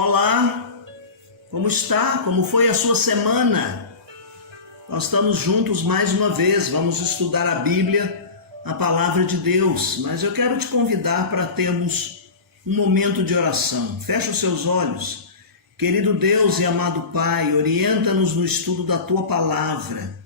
Olá, como está? Como foi a sua semana? Nós estamos juntos mais uma vez, vamos estudar a Bíblia, a Palavra de Deus, mas eu quero te convidar para termos um momento de oração. Feche os seus olhos. Querido Deus e amado Pai, orienta-nos no estudo da Tua Palavra.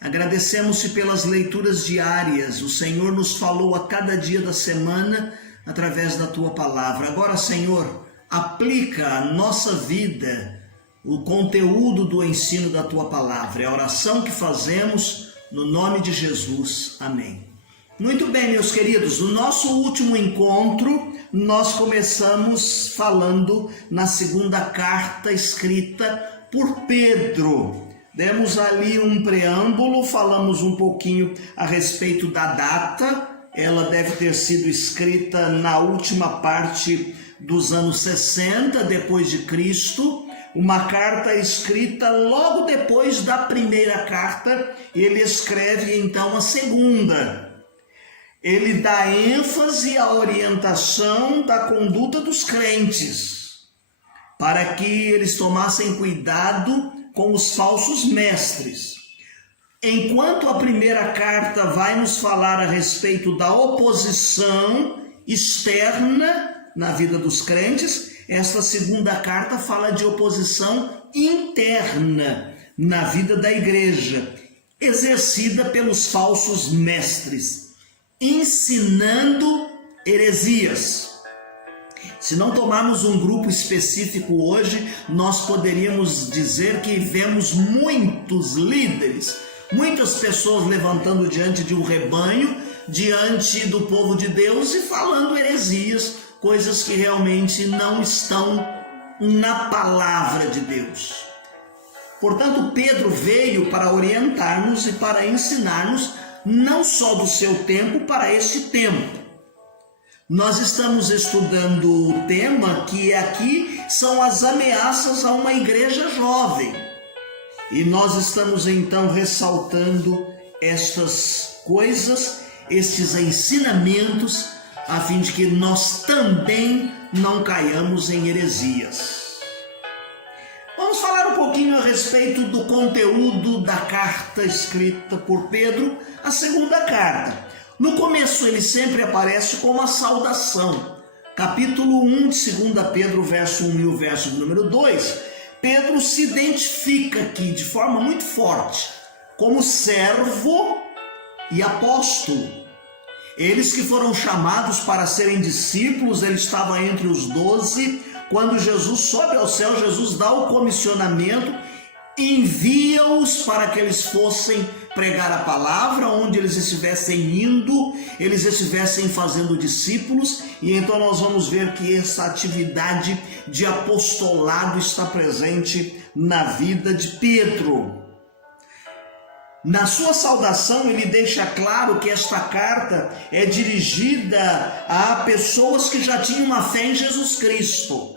Agradecemos-te pelas leituras diárias, o Senhor nos falou a cada dia da semana através da Tua Palavra. Agora, Senhor, aplica à nossa vida o conteúdo do ensino da Tua Palavra. É a oração que fazemos no nome de Jesus. Amém. Muito bem, meus queridos, no nosso último encontro, nós começamos falando na segunda carta escrita por Pedro. Demos ali um preâmbulo, falamos um pouquinho a respeito da data. Ela deve ter sido escrita na última parte dos anos 60 depois de Cristo, uma carta escrita logo depois da primeira carta. Ele escreve então a segunda. Ele dá ênfase à orientação da conduta dos crentes, para que eles tomassem cuidado com os falsos mestres. Enquanto a primeira carta vai nos falar a respeito da oposição externa na vida dos crentes, esta segunda carta fala de oposição interna na vida da igreja, exercida pelos falsos mestres, ensinando heresias. Se não tomarmos um grupo específico hoje, nós poderíamos dizer que vemos muitos líderes, muitas pessoas levantando diante de um rebanho, diante do povo de Deus e falando heresias, coisas que realmente não estão na palavra de Deus. Portanto, Pedro veio para orientar-nos e para ensinar-nos não só do seu tempo para este tempo. Nós estamos estudando o tema que aqui são as ameaças a uma igreja jovem. E nós estamos então ressaltando estas coisas, estes ensinamentos, a fim de que nós também não caiamos em heresias. Vamos falar um pouquinho a respeito do conteúdo da carta escrita por Pedro, a segunda carta. No começo ele sempre aparece com uma saudação. Capítulo 1 de 2 Pedro, verso 1 e o verso número 2, Pedro se identifica aqui de forma muito forte como servo e apóstolo. Eles que foram chamados para serem discípulos, ele estava entre os 12, quando Jesus sobe ao céu, Jesus dá o comissionamento, envia-os para que eles fossem pregar a palavra, onde eles estivessem indo, eles estivessem fazendo discípulos, e então nós vamos ver que essa atividade de apostolado está presente na vida de Pedro. Na sua saudação, ele deixa claro que esta carta é dirigida a pessoas que já tinham uma fé em Jesus Cristo.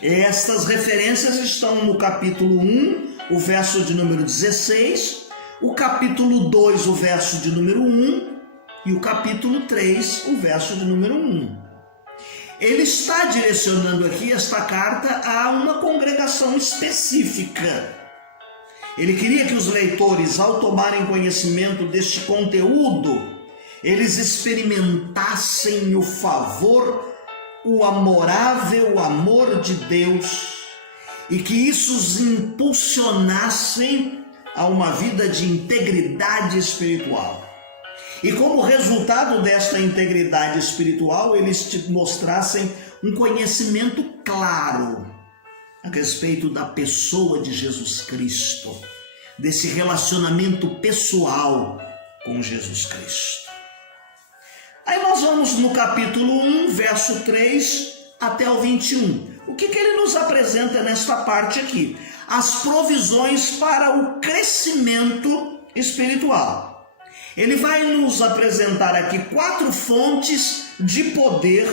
Estas referências estão no capítulo 1, o verso de número 16, o capítulo 2, o verso de número 1, e o capítulo 3, o verso de número 1. Ele está direcionando aqui esta carta a uma congregação específica. Ele queria que os leitores, ao tomarem conhecimento deste conteúdo, eles experimentassem o favor, o amorável amor de Deus, e que isso os impulsionassem a uma vida de integridade espiritual. E como resultado desta integridade espiritual, eles te mostrassem um conhecimento claro a respeito da pessoa de Jesus Cristo, desse relacionamento pessoal com Jesus Cristo. Aí nós vamos no capítulo 1, verso 3 até o 21. O que ele nos apresenta nesta parte aqui? As provisões para o crescimento espiritual. Ele vai nos apresentar aqui 4 fontes de poder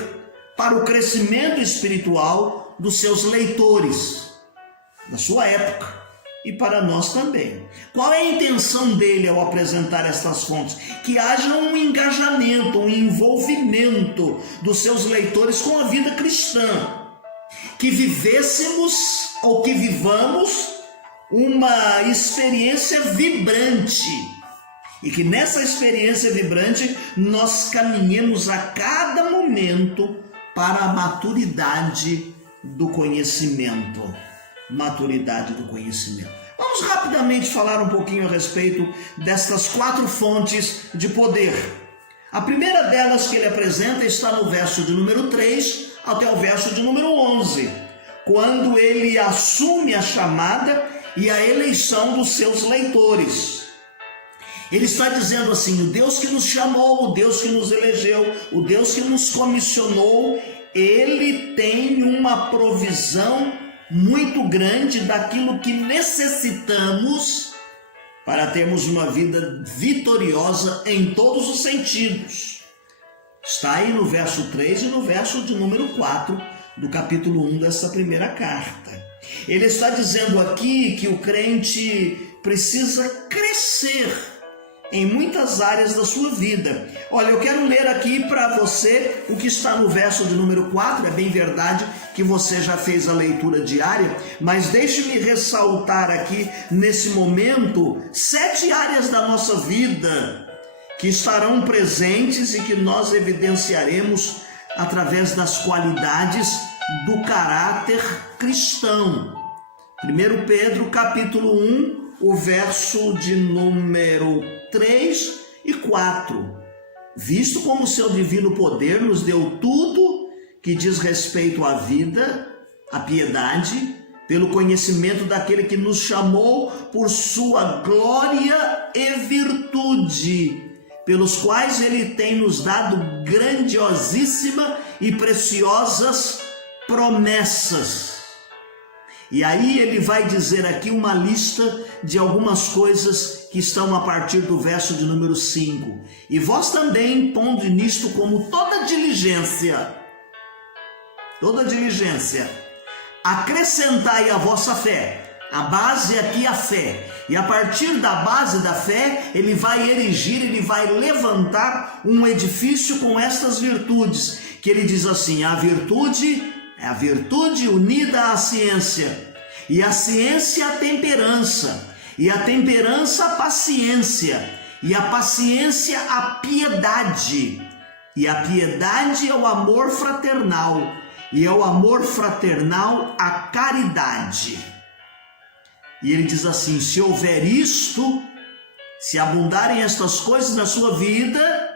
para o crescimento espiritual dos seus leitores, da sua época, e para nós também. Qual é a intenção dele ao apresentar estas fontes? Que haja um engajamento, um envolvimento dos seus leitores com a vida cristã, que vivêssemos ou que vivamos uma experiência vibrante e que nessa experiência vibrante nós caminhemos a cada momento para a maturidade do conhecimento. Maturidade do conhecimento. Vamos rapidamente falar um pouquinho a respeito destas 4 fontes de poder. A primeira delas que ele apresenta está no verso de número 3 até o verso de número 11, quando ele assume a chamada e a eleição dos seus leitores. Ele está dizendo assim: o Deus que nos chamou, o Deus que nos elegeu, o Deus que nos comissionou, ele tem uma provisão muito grande daquilo que necessitamos para termos uma vida vitoriosa em todos os sentidos. Está aí no verso 3 e no verso de número 4 do capítulo 1 dessa primeira carta. Ele está dizendo aqui que o crente precisa crescer em muitas áreas da sua vida. Olha, eu quero ler aqui para você o que está no verso de número 4. É bem verdade que você já fez a leitura diária, mas deixe-me ressaltar aqui nesse momento 7 áreas da nossa vida que estarão presentes e que nós evidenciaremos através das qualidades do caráter cristão. 1 Pedro capítulo 1, o verso de número 3 e 4. Visto como seu divino poder nos deu tudo que diz respeito à vida, à piedade, pelo conhecimento daquele que nos chamou por sua glória e virtude, pelos quais ele tem nos dado grandiosíssima e preciosas promessas. E aí ele vai dizer aqui uma lista de algumas coisas que estão a partir do verso de número 5. E vós também, pondo nisto como toda diligência, acrescentai a vossa fé. A base aqui é a fé. E a partir da base da fé, ele vai erigir, ele vai levantar um edifício com estas virtudes, que ele diz assim: a virtude é a virtude unida à ciência, e a ciência a temperança, e a temperança a paciência, e a paciência a piedade, e a piedade é o amor fraternal, e é o amor fraternal a caridade. E ele diz assim: se houver isto, se abundarem estas coisas na sua vida,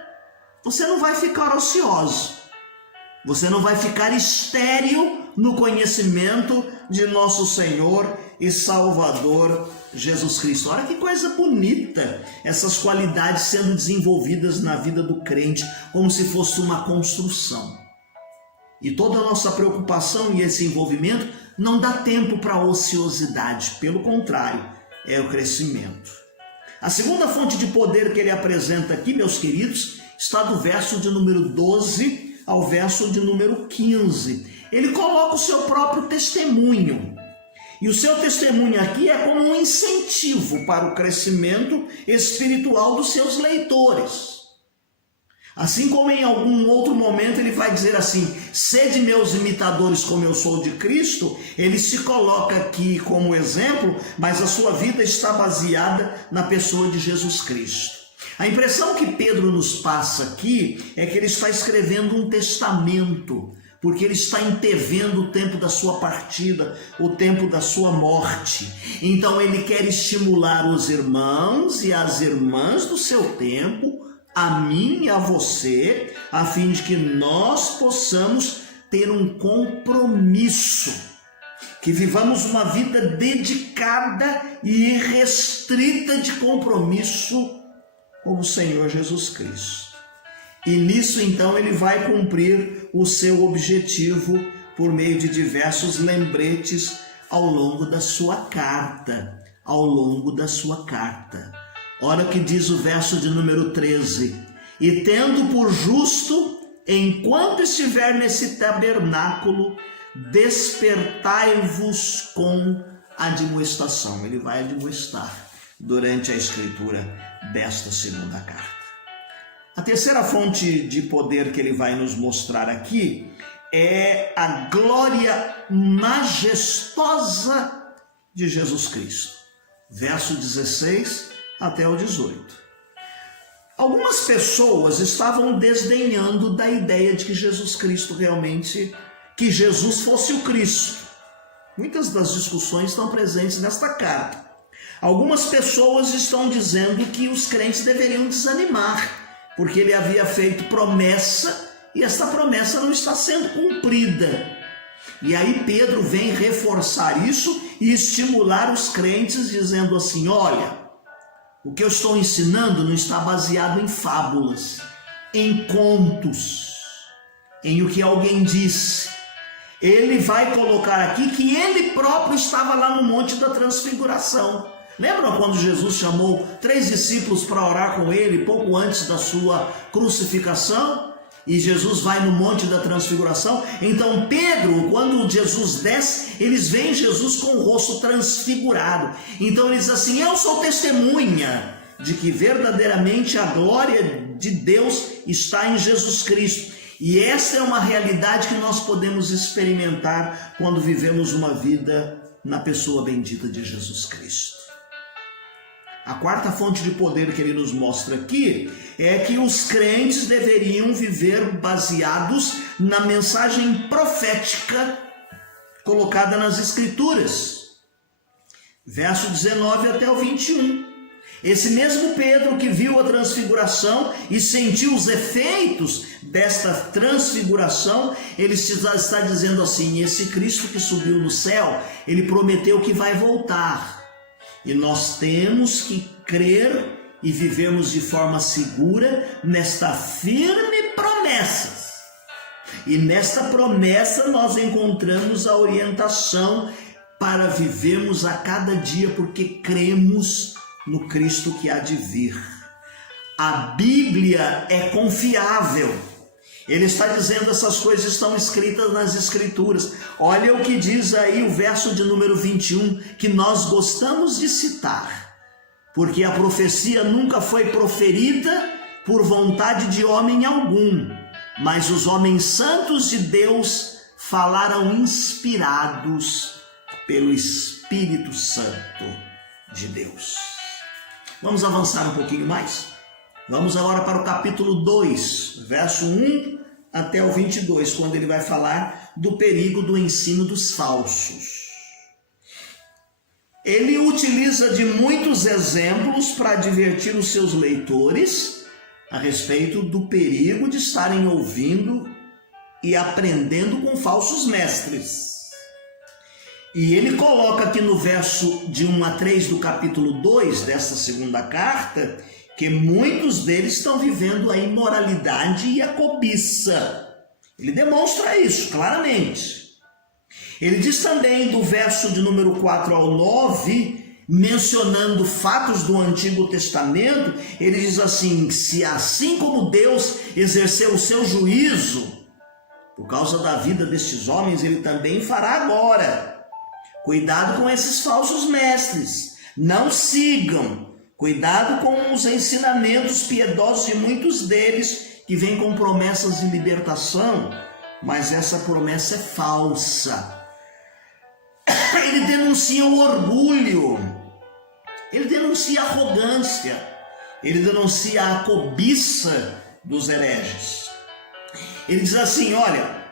você não vai ficar ocioso, você não vai ficar estéril no conhecimento de nosso Senhor e Salvador Jesus Cristo. Olha que coisa bonita, essas qualidades sendo desenvolvidas na vida do crente, como se fosse uma construção. E toda a nossa preocupação e esse envolvimento não dá tempo para a ociosidade, pelo contrário, é o crescimento. A segunda fonte de poder que ele apresenta aqui, meus queridos, está do verso de número 12 ao verso de número 15. Ele coloca o seu próprio testemunho. E o seu testemunho aqui é como um incentivo para o crescimento espiritual dos seus leitores. Assim como em algum outro momento ele vai dizer assim: sede meus imitadores como eu sou de Cristo, ele se coloca aqui como exemplo, mas a sua vida está baseada na pessoa de Jesus Cristo. A impressão que Pedro nos passa aqui é que ele está escrevendo um testamento, porque ele está antevendo o tempo da sua partida, o tempo da sua morte. Então ele quer estimular os irmãos e as irmãs do seu tempo, a mim e a você, a fim de que nós possamos ter um compromisso, que vivamos uma vida dedicada e irrestrita de compromisso com o Senhor Jesus Cristo. E nisso então ele vai cumprir o seu objetivo por meio de diversos lembretes ao longo da sua carta, Olha o que diz o verso de número 13: e tendo por justo, enquanto estiver nesse tabernáculo, despertai-vos com admoestação. Ele vai admoestar durante a escritura desta segunda carta. A terceira fonte de poder que ele vai nos mostrar aqui é a glória majestosa de Jesus Cristo. Verso 16 até o 18. Algumas pessoas estavam desdenhando da ideia de que Jesus Cristo realmente, que Jesus fosse o Cristo. Muitas das discussões estão presentes nesta carta. Algumas pessoas estão dizendo que os crentes deveriam desanimar, porque ele havia feito promessa e esta promessa não está sendo cumprida. E aí Pedro vem reforçar isso e estimular os crentes dizendo assim: olha, o que eu estou ensinando não está baseado em fábulas, em contos, em o que alguém disse. Ele vai colocar aqui que ele próprio estava lá no Monte da Transfiguração. Lembram quando Jesus chamou 3 discípulos para orar com ele pouco antes da sua crucificação? E Jesus vai no Monte da Transfiguração. Então Pedro, quando Jesus desce, eles veem Jesus com o rosto transfigurado. Então ele diz assim: eu sou testemunha de que verdadeiramente a glória de Deus está em Jesus Cristo. E essa é uma realidade que nós podemos experimentar quando vivemos uma vida na pessoa bendita de Jesus Cristo. A quarta fonte de poder que ele nos mostra aqui é que os crentes deveriam viver baseados na mensagem profética colocada nas Escrituras. Verso 19 até o 21. Esse mesmo Pedro que viu a transfiguração e sentiu os efeitos desta transfiguração, ele está dizendo assim: esse Cristo que subiu no céu, ele prometeu que vai voltar. E nós temos que crer e vivemos de forma segura nesta firme promessa. E nesta promessa nós encontramos a orientação para vivermos a cada dia, porque cremos no Cristo que há de vir. A Bíblia é confiável. Ele está dizendo, essas coisas estão escritas nas Escrituras. Olha o que diz aí o verso de número 21, que nós gostamos de citar. Porque a profecia nunca foi proferida por vontade de homem algum, mas os homens santos de Deus falaram inspirados pelo Espírito Santo de Deus. Vamos avançar um pouquinho mais? Vamos agora para o capítulo 2, verso 1 até o 22, quando ele vai falar do perigo do ensino dos falsos. Ele utiliza de muitos exemplos para advertir os seus leitores a respeito do perigo de estarem ouvindo e aprendendo com falsos mestres. E ele coloca aqui no verso de 1 a 3 do capítulo 2 desta segunda carta, que muitos deles estão vivendo a imoralidade e a cobiça. Ele demonstra isso claramente. Ele diz também do verso de número 4 ao 9, mencionando fatos do Antigo Testamento, ele diz assim: se assim como Deus exerceu o seu juízo por causa da vida destes homens, ele também fará agora. Cuidado com esses falsos mestres, não sigam. Cuidado com os ensinamentos piedosos de muitos deles que vêm com promessas de libertação, mas essa promessa é falsa. Ele denuncia o orgulho, ele denuncia a arrogância, ele denuncia a cobiça dos hereges. Ele diz assim: olha,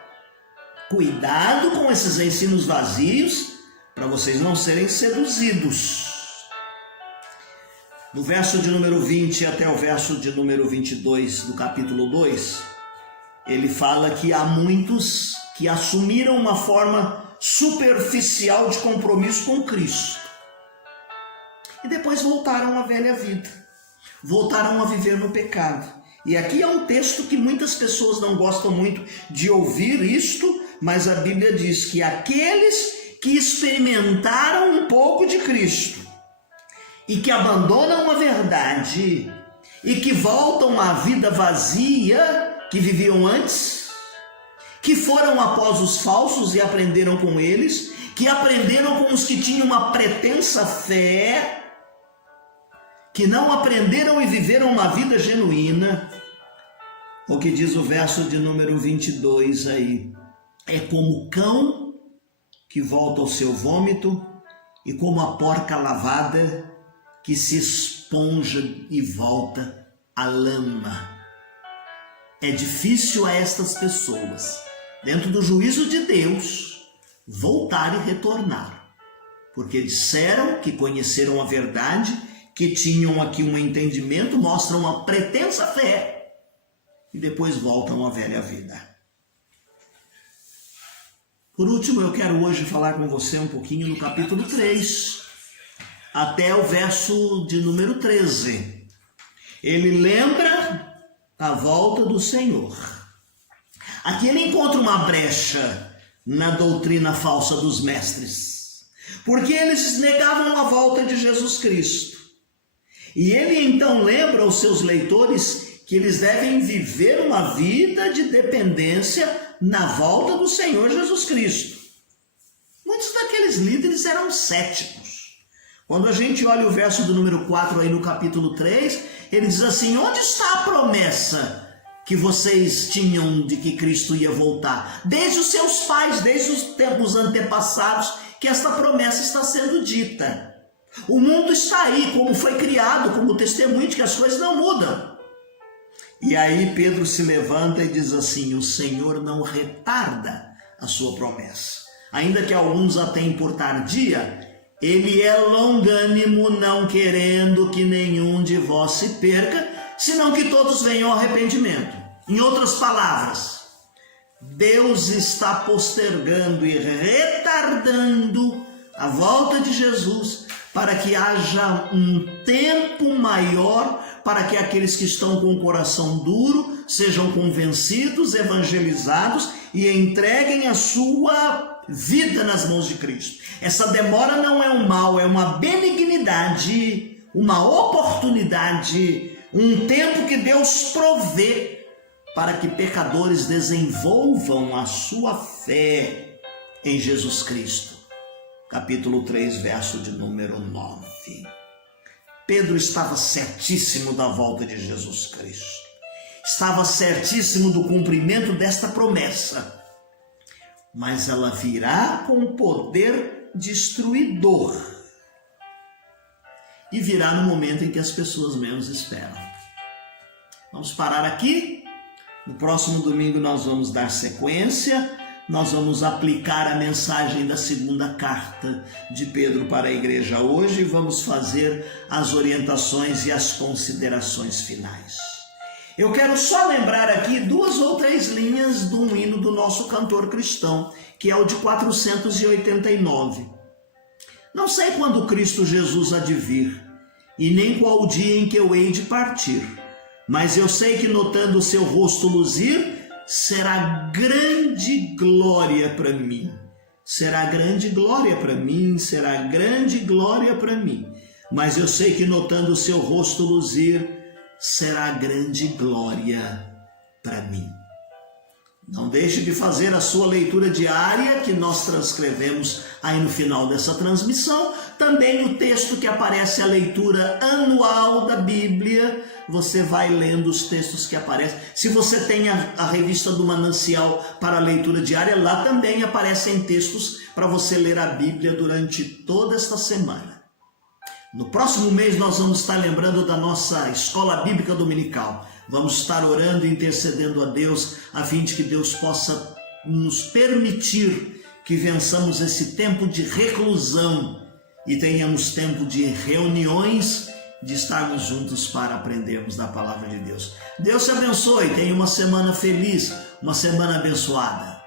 cuidado com esses ensinos vazios para vocês não serem seduzidos. No verso de número 20 até o verso de número 22 do capítulo 2, ele fala que há muitos que assumiram uma forma superficial de compromisso com Cristo e depois voltaram à velha vida, voltaram a viver no pecado. E aqui é um texto que muitas pessoas não gostam muito de ouvir isto, mas a Bíblia diz que aqueles que experimentaram um pouco de Cristo e que abandonam a verdade e que voltam à vida vazia que viviam antes, que foram após os falsos e aprenderam com eles, que aprenderam com os que tinham uma pretensa fé, que não aprenderam e viveram uma vida genuína. O que diz o verso de número 22 aí: é como o cão que volta ao seu vômito e como a porca lavada que se esponja e volta à lama. É difícil a estas pessoas, dentro do juízo de Deus, voltar e retornar, porque disseram que conheceram a verdade, que tinham aqui um entendimento, mostram uma pretensa fé e depois voltam à velha vida. Por último, eu quero hoje falar com você um pouquinho no capítulo 3, até o verso de número 13. Ele lembra a volta do Senhor. Aqui ele encontra uma brecha na doutrina falsa dos mestres, porque eles negavam a volta de Jesus Cristo. E ele então lembra aos seus leitores que eles devem viver uma vida de dependência na volta do Senhor Jesus Cristo. Muitos daqueles líderes eram céticos. Quando a gente olha o verso do número 4 aí no capítulo 3, ele diz assim: onde está a promessa que vocês tinham de que Cristo ia voltar? Desde os seus pais, desde os tempos antepassados, que esta promessa está sendo dita. O mundo está aí, como foi criado, como testemunho de que as coisas não mudam. E aí Pedro se levanta e diz assim: o Senhor não retarda a sua promessa. Ainda que alguns a tenham por tardia, ele é longânimo, não querendo que nenhum de vós se perca, senão que todos venham ao arrependimento. Em outras palavras, Deus está postergando e retardando a volta de Jesus para que haja um tempo maior para que aqueles que estão com o coração duro sejam convencidos, evangelizados e entreguem a sua vida nas mãos de Cristo. Essa demora não é um mal, é uma benignidade, uma oportunidade, um tempo que Deus provê para que pecadores desenvolvam a sua fé em Jesus Cristo. Capítulo 3, verso de número 9. Pedro estava certíssimo da volta de Jesus Cristo. Estava certíssimo do cumprimento desta promessa. Mas ela virá com poder destruidor. E virá no momento em que as pessoas menos esperam. Vamos parar aqui. No próximo domingo nós vamos dar sequência. Nós vamos aplicar a mensagem da segunda carta de Pedro para a igreja hoje e vamos fazer as orientações e as considerações finais. Eu quero só lembrar aqui 2 ou 3 linhas de um hino do nosso cantor cristão, que é o de 489. Não sei quando Cristo Jesus há de vir, e nem qual o dia em que eu hei de partir, mas eu sei que notando o seu rosto luzir, será grande glória para mim. Será grande glória para mim, será grande glória para mim. Mas eu sei que notando o seu rosto luzir, será grande glória para mim. Não deixe de fazer a sua leitura diária, que nós transcrevemos aí no final dessa transmissão. Também o texto que aparece, a leitura anual da Bíblia. Você vai lendo os textos que aparecem. Se você tem a revista do Manancial para a leitura diária, lá também aparecem textos para você ler a Bíblia durante toda esta semana. No próximo mês nós vamos estar lembrando da nossa Escola Bíblica Dominical. Vamos estar orando e intercedendo a Deus, a fim de que Deus possa nos permitir que vençamos esse tempo de reclusão e tenhamos tempo de reuniões, de estarmos juntos para aprendermos da palavra de Deus. Deus te abençoe, tenha uma semana feliz, uma semana abençoada.